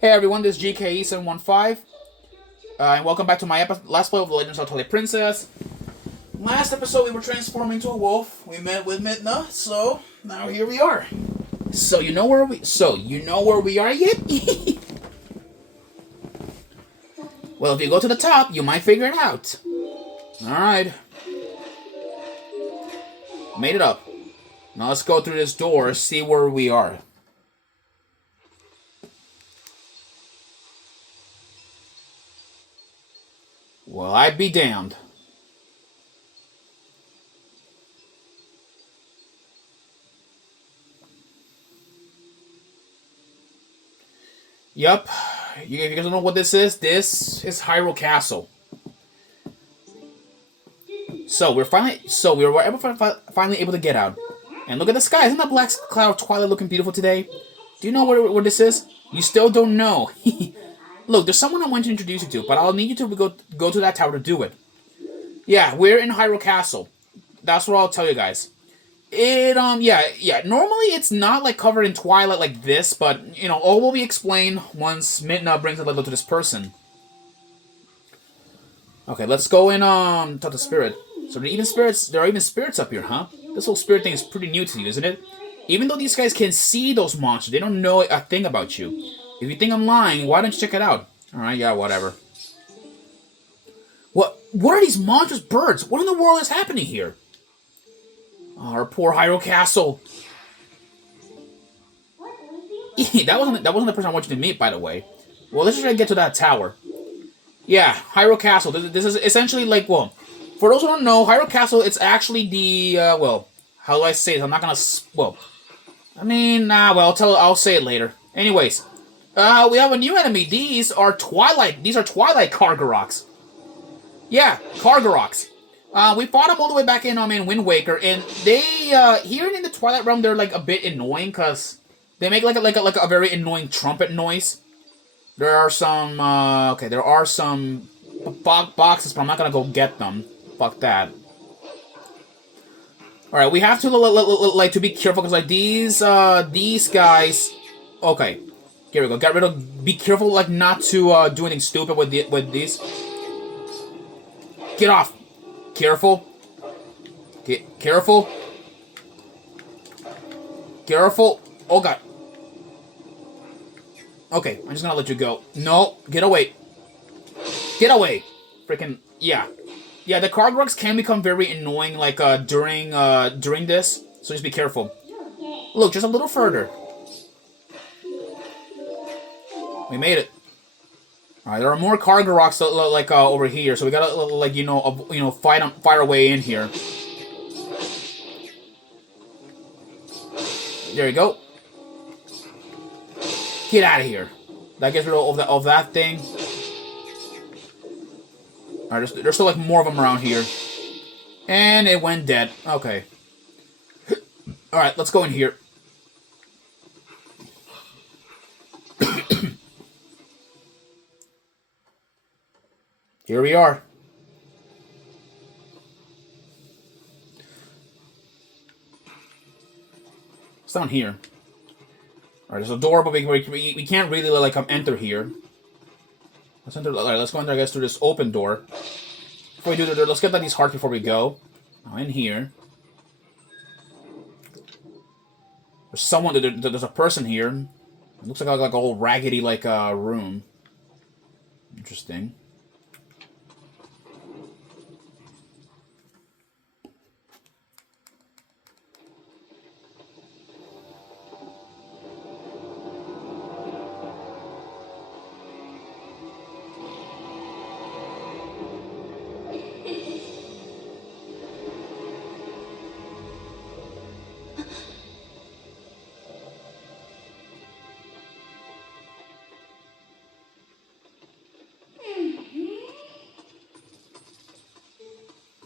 Hey everyone, this is GKE715, and welcome back to my last play of The Legends of Twilight Princess. Last episode we were transforming into a wolf. We met with Midna, so now here we are. So you know where we are yet? Well, if you go to the top, you might figure it out. Alright. Made it up. Now let's go through this door, see where we are. Well, I'd be damned. Yup. If you guys don't know what this is is Hyrule Castle. So we were finally able to get out. And look at the sky. Isn't that black cloud of Twilight looking beautiful today? Do you know where this is? You still don't know. Look, there's someone I want to introduce you to, but I'll need you to go to that tower to do it. Yeah, we're in Hyrule Castle. That's what I'll tell you guys. Yeah. Normally it's not like covered in Twilight like this, but all will be explained once Midna brings a level to this person. Okay, let's go and talk to Spirit. So there are even spirits up here, huh? This whole spirit thing is pretty new to you, isn't it? Even though these guys can see those monsters, they don't know a thing about you. If you think I'm lying, why don't you check it out? Alright, yeah, whatever. What are these monstrous birds? What in the world is happening here? Oh, our poor Hyrule Castle. that wasn't the person I want you to meet, by the way. Well, let's just try to get to that tower. Yeah, Hyrule Castle. This is essentially like, well, for those who don't know, Hyrule Castle, it's actually the, how do I say it? I'm not gonna, I'll say it later. Anyways, we have a new enemy. These are Twilight Kargaroks. Yeah, Kargaroks. We fought them all the way back in Wind Waker, and they here in the Twilight Realm they're like a bit annoying because they make like a very annoying trumpet noise. There are some boxes, but I'm not gonna go get them. Fuck that. All right, we have to to be careful because these guys. Okay, here we go. Be careful, like not to do anything stupid with these. Get off. Careful. Careful. Careful. Oh god. Okay, I'm just gonna let you go. No, get away. Get away. Freaking yeah. Yeah, the Kargroks can become very annoying like during this, so just be careful. Look, just a little further. We made it. Alright, there are more Kargaroks over here, so we gotta fight our way in here. There you go. Get out of here. That gets rid of that thing. Alright, there's still like more of them around here. And it went dead. Okay. Alright, let's go in here. Here we are. It's down here. Alright, there's a door, but we can't really enter here. Let's enter. Alright, let's go enter, I guess, through this open door. Before we do that, let's get these hearts before we go. Now in here. There's a person here. It looks like a whole raggedy room. Interesting.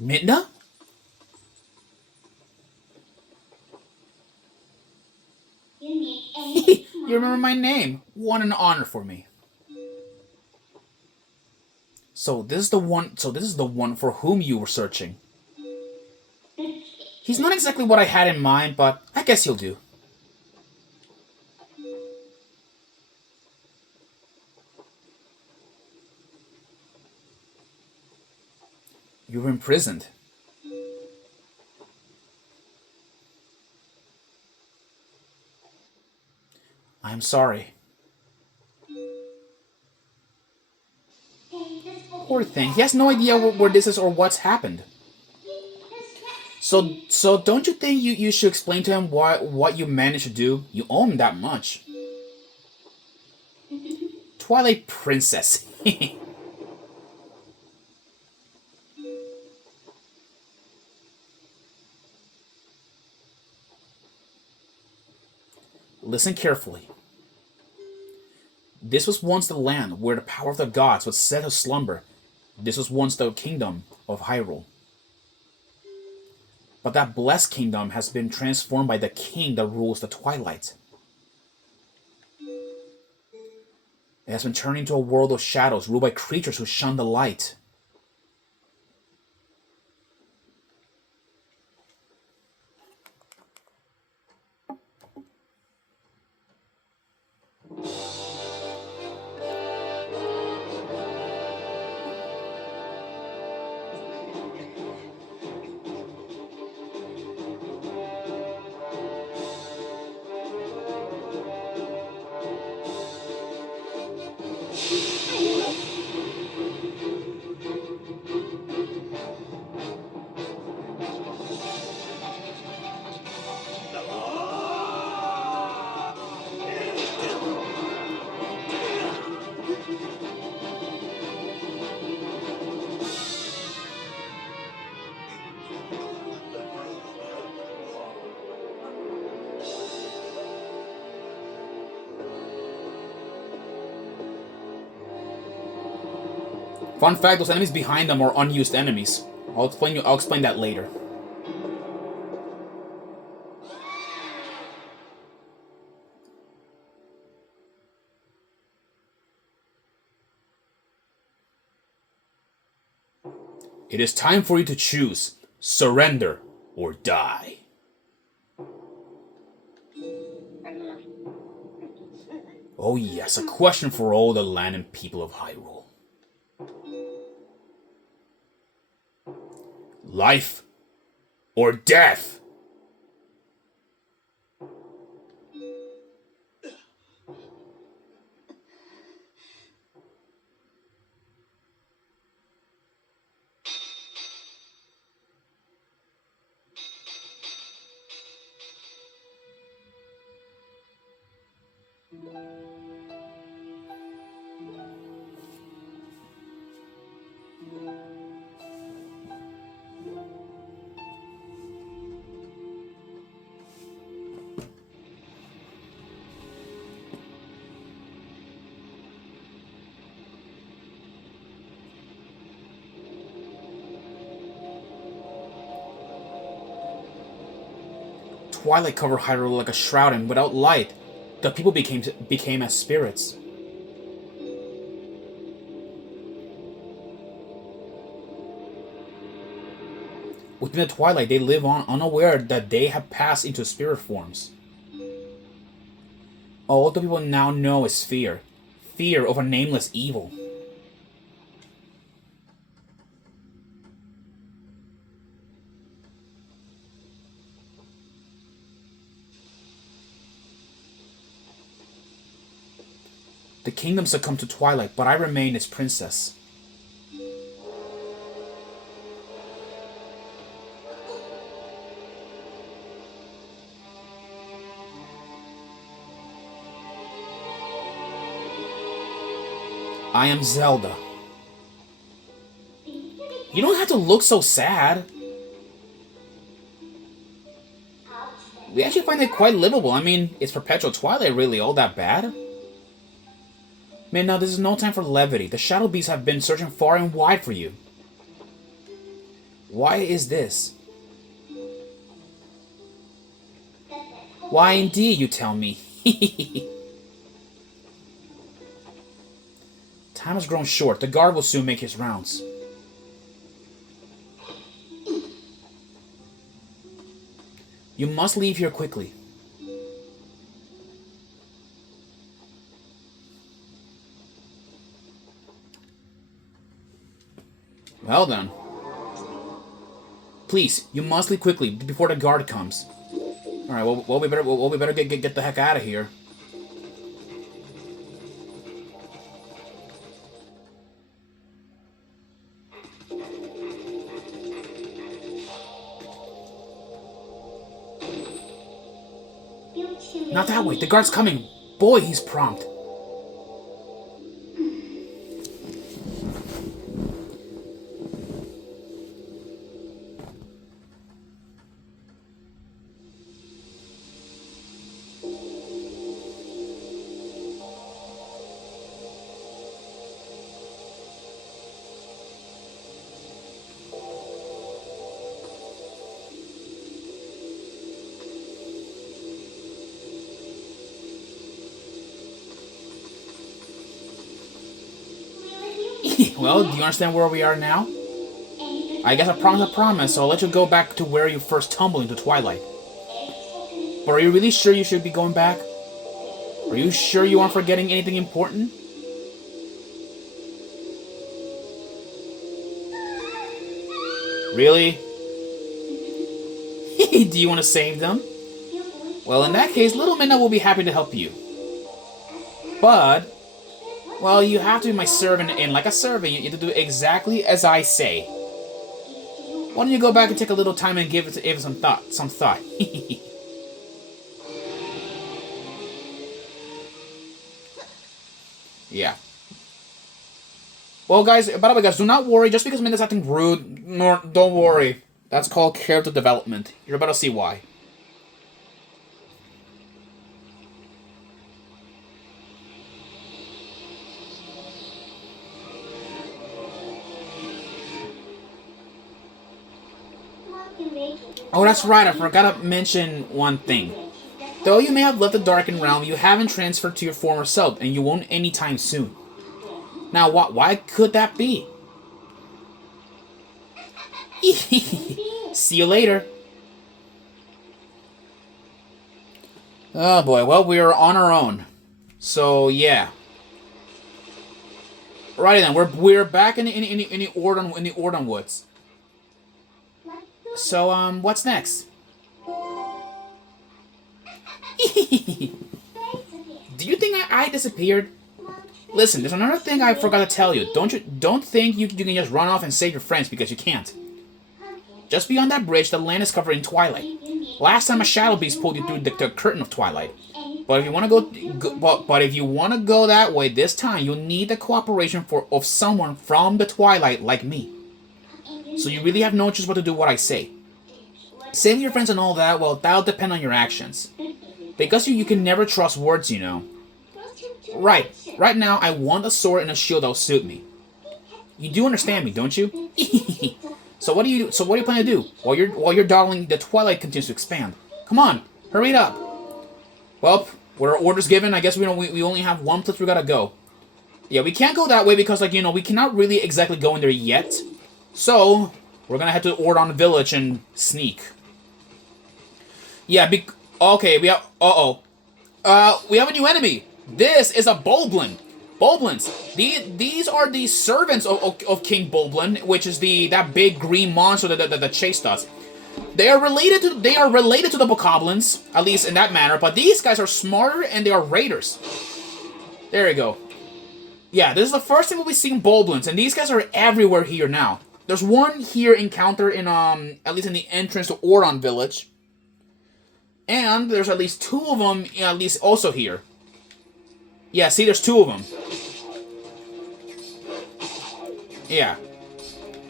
Midna? You remember my name. What an honor for me. So this is the one for whom you were searching. He's not exactly what I had in mind, but I guess he'll do. You were imprisoned. I am sorry. Poor thing. He has no idea where this is or what's happened. So don't you think you should explain to him what you managed to do? You owe him that much. Twilight Princess. Listen carefully. This was once the land where the power of the gods was set to slumber. This was once the kingdom of Hyrule. But that blessed kingdom has been transformed by the king that rules the Twilight. It has been turned into a world of shadows ruled by creatures who shun the light. Fun fact, those enemies behind them are unused enemies. I'll explain that later. It is time for you to choose. Surrender or die. Oh yes, a question for all the land and people of Hyrule. Life or death? Twilight covered Hyrule like a shroud, and without light, the people became as spirits. Within the Twilight, they live on unaware that they have passed into spirit forms. All the people now know is fear. Fear of a nameless evil. The kingdom succumbed to Twilight, but I remain its princess. I am Zelda. You don't have to look so sad. We actually find it quite livable. I mean, is Perpetual Twilight really all that bad? Man, now this is no time for levity. The Shadow Beasts have been searching far and wide for you. Why is this? Why indeed, you tell me. Time has grown short. The guard will soon make his rounds. You must leave here quickly. Well then. Please, you must leave quickly before the guard comes. All right. Well, we better get the heck out of here. Not that way. The guard's coming. Boy, he's prompt. Well, do you understand where we are now? I guess I promised a promise, so I'll let you go back to where you first tumbled into Twilight. But are you really sure you should be going back? Are you sure you aren't forgetting anything important? Really? Do you want to save them? Well, in that case, Little Midna will be happy to help you. But... well, you have to be my servant, and like a servant, you have to do exactly as I say. Why don't you go back and take a little time and give it some thought? Yeah. Well, guys, by the way, guys, do not worry. Just because Midna's acting rude, don't worry. That's called character development. You're about to see why. Oh, that's right, I forgot to mention one thing. Though you may have left the Darkened Realm, you haven't transferred to your former self, and you won't anytime soon. Now, why could that be? See you later. Oh boy, well, we're on our own. So, yeah. Righty then, we're back in the Ordon Woods. So, what's next? Do you think I disappeared? Listen, there's another thing I forgot to tell you. Don't think you can just run off and save your friends, because you can't. Just beyond that bridge, the land is covered in twilight. Last time a shadow beast pulled you through the curtain of twilight. But if you want to go that way this time, you'll need the cooperation of someone from the twilight like me. So you really have no choice but to do what I say. Saving your friends and all that, well, that'll depend on your actions. Because you can never trust words, you know. Right now, I want a sword and a shield that'll suit me. You do understand me, don't you? So what do you plan to do while you're dawdling? The twilight continues to expand. Come on, hurry it up. Well, what are orders given? I guess we only have one place we gotta go. Yeah, we can't go that way because, like, you know, we cannot really exactly go in there yet. So we're gonna head to Ordon Village and sneak. Yeah, okay, we have we have a new enemy. This is a Boblin. Boblins. These are the servants of King Boblin, which is that big green monster that chased us. They are related to the Bokoblins, at least in that manner, but these guys are smarter and they are raiders. There you go. Yeah, this is the first time we'll be seeing Boblins, and these guys are everywhere here now. There's one here encountered in at least in the entrance to Ordon Village. And there's at least two of them at least also here. Yeah, see, there's two of them. Yeah.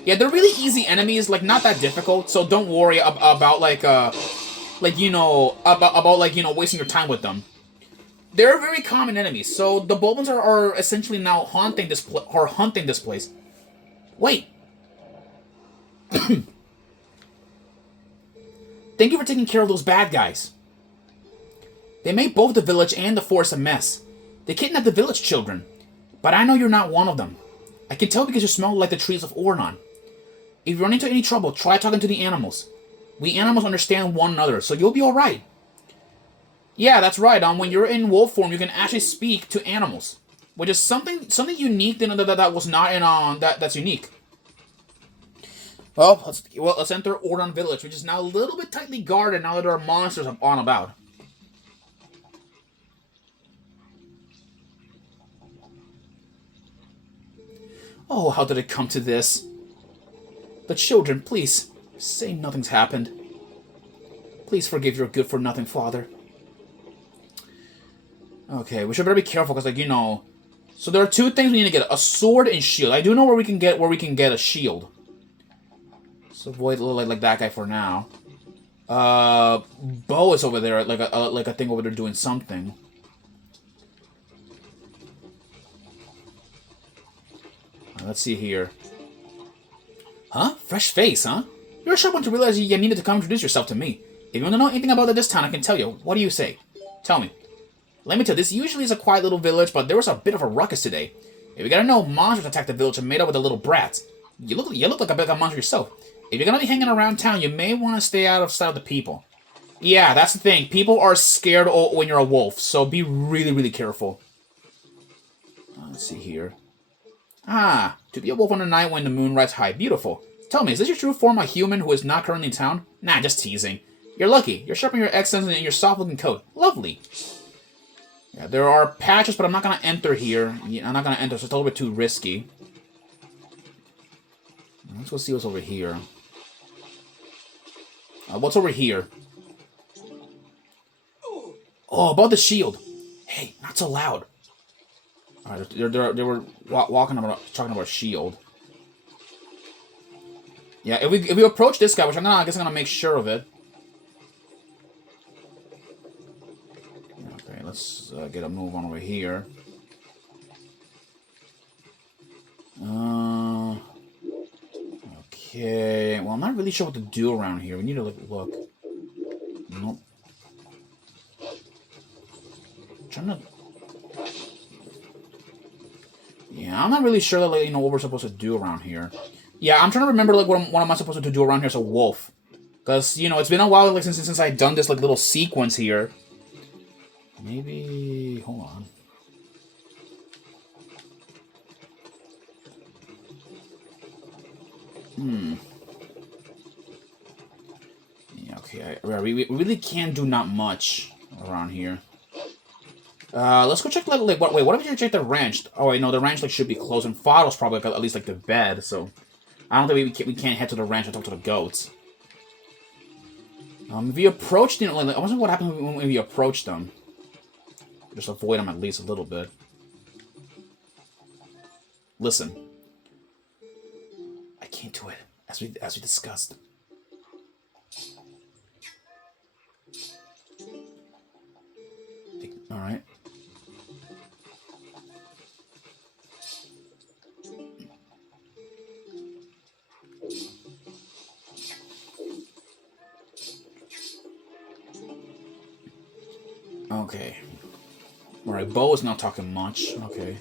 Yeah, they're really easy enemies, like, not that difficult, so don't worry about wasting your time with them. They're very common enemies, so the Boblins are essentially now hunting this place. Wait. Thank you for taking care of those bad guys. They made both the village and the forest a mess. They kidnapped the village children. But I know you're not one of them. I can tell because you smell like the trees of Ornon. If you run into any trouble, try talking to the animals. We animals understand one another, so you'll be alright. Yeah, that's right. When you're in wolf form, you can actually speak to animals. Which is something unique that was not in that's unique. Let's enter Ordon Village, which is now a little bit tightly guarded now that there are monsters on about. Oh, how did it come to this? The children, please, say nothing's happened. Please forgive your good-for-nothing father. Okay, we should better be careful, because, like, you know... So there are two things we need to get. A sword and shield. I do know where we can get a shield. So avoid like that guy for now. Bo is over there, like a thing over there doing something. Let's see here. Huh? Fresh face, huh? You're a sharp one to realize you needed to come introduce yourself to me. If you want to know anything about this town, I can tell you. What do you say? Tell me. Let me tell you, this usually is a quiet little village, but there was a bit of a ruckus today. If you gotta know, monsters attacked the village and made up with the little brats. You look like a big monster yourself. If you're gonna be hanging around town, you may want to stay out of sight of the people. Yeah, that's the thing. People are scared when you're a wolf, so be really, really careful. Let's see here. Ah, to be a wolf on a night when the moon rises high. Beautiful. Tell me, is this your true form, a human who is not currently in town? Nah, just teasing. You're lucky. You're sharp in your accents and your soft-looking coat. Lovely. Yeah, there are patches, but I'm not going to enter here. Yeah, I'm not going to enter, so it's a little bit too risky. Let's go see what's over here. What's over here? Oh, about the shield. Hey, not so loud. Alright, they were talking about a shield. Yeah, if we approach this guy, which I guess I'm gonna make sure of it. Okay, let's get a move on over here. Okay, well, I'm not really sure what to do around here. We need to look. Nope. Yeah, I'm not really sure that, like, you know, what we're supposed to do around here. Yeah, I'm trying to remember, like, what am I supposed to do around here as a wolf? Because, you know, it's been a while, like, since I've done this, like, little sequence here. Maybe... Hold on. Yeah, okay. We really can't do not much around here. Let's go check, like, what if you check the ranch? Oh, wait, no, the ranch, like, should be closed, and Fado's probably, like, at least, like, the bed, so... I don't think we can't head to the ranch and talk to the goats. If we approach, you know, like, I wonder what happens when we approach them. Just avoid them at least a little bit. Listen. I can't do it, as we discussed. Alright. Okay. Alright, Bo is not talking much. Okay.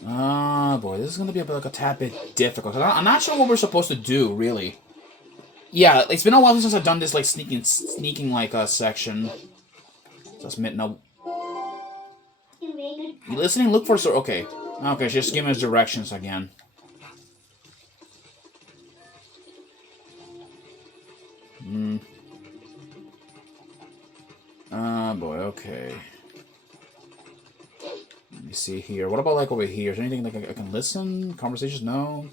Boy, this is gonna be like a tad bit difficult. I'm not sure what we're supposed to do, really. Yeah, it's been a while since I've done this, like, sneaking like, section. Just no. You listening? Look for... Okay. Okay, just give me his directions again. Boy, okay. Let me see here. What about, like, over here? Is there anything, like, I can listen? Conversations? No.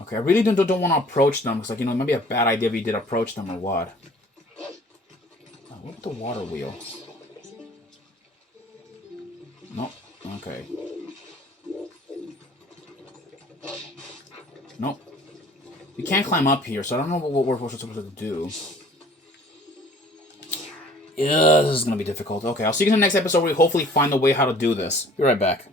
Okay, I really don't want to approach them, because, like, you know, it might be a bad idea if we did approach them or what. What about the water wheel? Nope. Okay. Nope. We can't climb up here, so I don't know what we're supposed to do. Yeah, this is going to be difficult. Okay, I'll see you in the next episode where we hopefully find a way how to do this. Be right back.